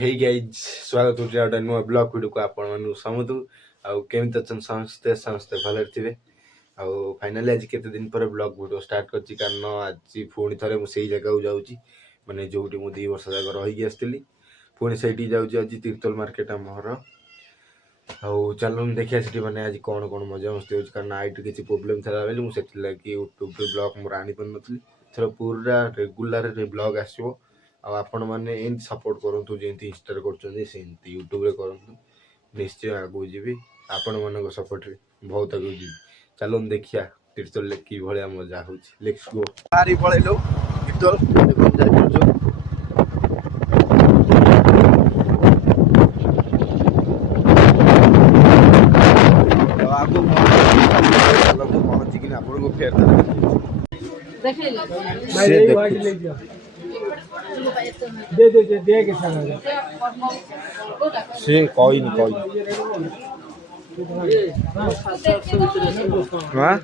Hey guys, स्वागत होची out नुआ ब्लॉग वीडियो को आपण मानु समतु आउ केमित अछन समस्ते भले थिबे आउ फाइनली आज केते दिन पर ब्लॉग वीडियो स्टार्ट करछि कारण आज फोन थरे मु सेही जगह को जाउछि माने जोटी मु 2 वर्ष जागा रहि गे आस्तिली फोन सेठी जाउछि आज तीर्थल मार्केट हमर आउ चलून देखिया सेठी माने आज कोन कोन मजा मस्ती होछि कारण आइट किछि प्रॉब्लम थला बेली मु सेठी लागि यूट्यूब रे ब्लॉग मोर आनी पन नथली थरो पूरा रेगुलर रे ब्लॉग आसीबो आ आपण माने एंड सपोर्ट करंतु जेंती इंस्टा रे करछन सेंती यूट्यूब रे करंतु निश्चय आगु जीवी आपण माने को सपोर्ट रे बहुत आगु जीवी चलोन देखिया तीर्थल ले की भलिया मजा होछि लेट्स गो आरी पळेलो तीर्थल देखन जाय परछो आगु पहुंची कि आपण को फेर देखे ले भाई ले जा दे के सारा से कोई नहीं हां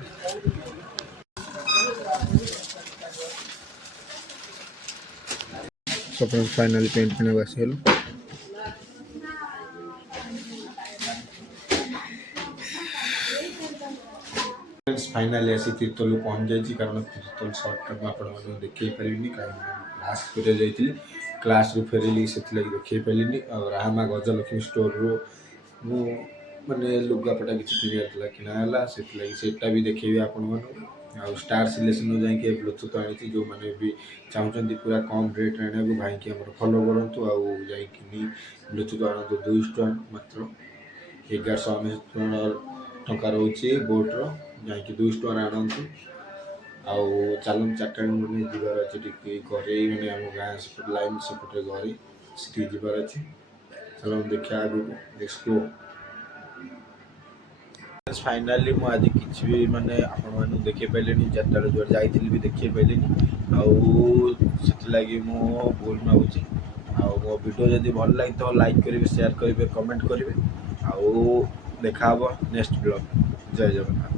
सब फाइनली पेंट करने वासे हेलो फाइनली आसी तीर्थल पहुंच जाइए कारण तीर्थल सर्ट टर्म आप देखे पारे क्लास कर जाइए क्लास रू फेरली से देखे पारे और रामा गजलक्ष्मी स्टोर रू मु माने लुगापटा किसी किनार किनाला से भी देखेबी आपण आ स्टार सिलेक्शन जाइए ब्लूटूथ आनी जो मैंने भी चाहते पूरा कम रेट आने को भाई की फॉलो करूँ आउ जा ब्लूटूथ आना 200 मात्र 1100 टंका रोचे बोट्र जाकि 200 आणतु आउ चलन चार्टा मैंने जीवार अच्छे घरे मैंने आम गाँव सेपट लाइन सेपटे घरे से जीवार अच्छे चलो देखा आगे एक्सप्लोर फाइनली मु आज किसी भी माने आपण देखे पारे चार्टा जो जाइली भी देखे पारे आगे मु भूल मागुची मो वीडियो जब भल लगे तो लाइक करेंगे शेयर करेंगे कमेंट करेंगे आउ देखा नेक्स्ट ब्लॉग जय जगन्नाथ।